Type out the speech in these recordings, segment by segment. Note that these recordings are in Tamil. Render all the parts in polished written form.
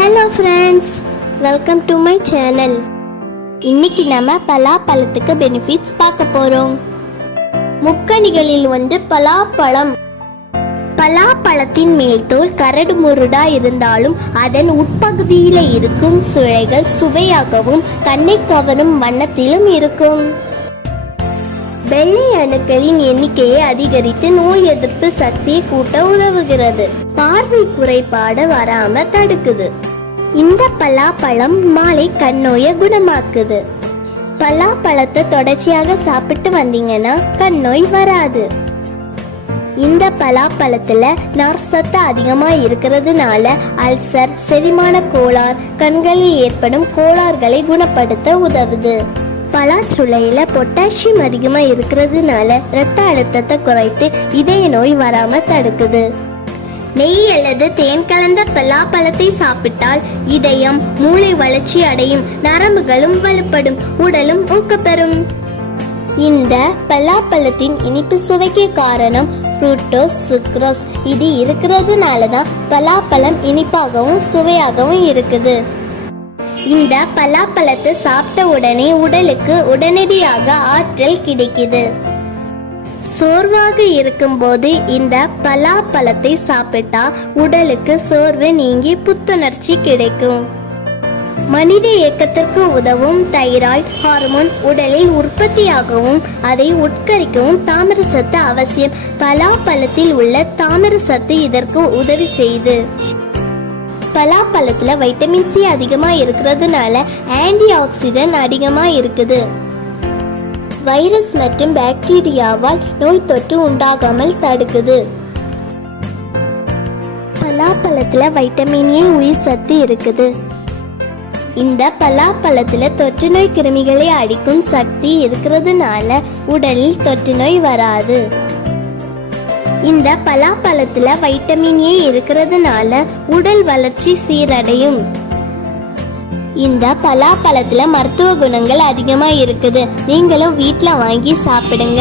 Hello friends, welcome to my channel. இன்னைக்கு நம்ம பலாப்பழத்துக்கு பெனிஃபிட்ஸ் பார்க்க போறோம். முக்கணிகளில் ஒன்று பலாப்பழம். பலாப்பழத்தின் மேல்தோல் கரடு முரடா இருந்தாலும் அதன் உட்பகுதியில இருக்கும் சுளைகள் சுவையாகவும் கண்ணை கவரும் வண்ணத்திலும் இருக்கும். வெள்ளை அணுக்களின் எண்ணிக்கையை அதிகரித்து நோய் எதிர்ப்பு சக்தியை கூட்ட உதவுகிறது. பார்வை குறைபாடு வராம தடுக்குது. இந்த பலாப்பழம் மாலை கண்ணோயை குணமாக்குது. பலாப்பழத்தை தொடர்ச்சியாக சாப்பிட்டு வந்தீங்கன்னா கண்ணோய் வராது. இந்த பலாப்பழத்துல நார்சத்து அதிகமா இருக்கிறதுனால அல்சர், செரிமான கோளாறு, கண்களில் ஏற்படும் கோளாறுகளை குணப்படுத்த உதவுது. பலாச்சுளையில பொட்டாசியம் அதிகமா இருக்கிறதுனால இரத்த அழுத்தத்தை குறைத்து இதய நோய் வராம தடுக்குது. நெய் அல்லது தேன் கலந்த பலாப்பழத்தை சாப்பிட்டால் இதயம், மூளை வளர்ச்சி அடையும், நரம்புகளும் வலுப்படும், உடலும் ஊக்கப்பெறும். இந்த பலாப்பழத்தின் இனிப்பு சுவைக்கு காரணம் ஃப்ரூட்டோஸ், சுக்ரோஸ். இது இருக்கிறதுனாலதான் பலாப்பழம் இனிப்பாகவும் சுவையாகவும் இருக்குது. இந்த பலாப்பழத்தை சாப்பிட்ட உடனே உடலுக்கு உடனடியாக ஆற்றல் கிடைக்குது. சோர்வாக இருக்கும்போது இந்த பலாப்பழத்தை சாப்பிட்டா உடலுக்கு சோர்வு நீங்கி புத்துணர்ச்சி கிடைக்கும். மனித இயக்கத்திற்கு உதவும் தைராய்டு ஹார்மோன் உடலில் உற்பத்தியாகவும் அதை உட்கரிக்கவும் தாமிர சத்து அவசியம். பலாப்பழத்தில் உள்ள தாமிர சத்து இதற்கு உதவி செய்யுது. பலாப்பழத்துல வைட்டமின் சி அதிகமா இருக்கிறதுனால ஆன்டி ஆக்சிடென்ட் அதிகமா இருக்குது. வைரஸ் மற்றும் பாக்டீரியாவால் நோய் தொற்று உண்டாகாமல் தடுக்குது. பலாப்பழத்துல வைட்டமின் ஏ உயிர் சத்து இருக்குது. இந்த பலாப்பழத்துல தொற்று நோய் கிருமிகளை அழிக்கும் சக்தி இருக்கிறதுனால உடலில் தொற்று நோய் வராது. இந்த பலாப்பழத்துல வைட்டமின் ஏ இருக்கிறதுனால உடல் வளர்ச்சி சீரடையும். இந்த பலாப்பழத்துல மருத்துவ குணங்கள் அதிகமா இருக்குது. நீங்களும் வீட்ல வாங்கி சாப்பிடுங்க.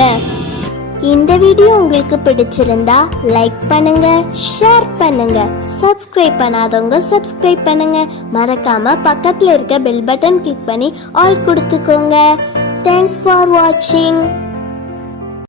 இந்த வீடியோ உங்களுக்கு பிடிச்சிருந்தா லைக் பண்ணுங்க, ஷேர் பண்ணுங்க, சப்ஸ்கிரைப் பண்ணாதவங்க சப்ஸ்கிரைப் பண்ணுங்க. மறக்காம பக்கத்துல இருக்க பெல் பட்டன் கிளிக் பண்ணி ஆல் கொடுத்துக்கோங்க. தேங்க்ஸ் ஃபார் வாட்சிங்.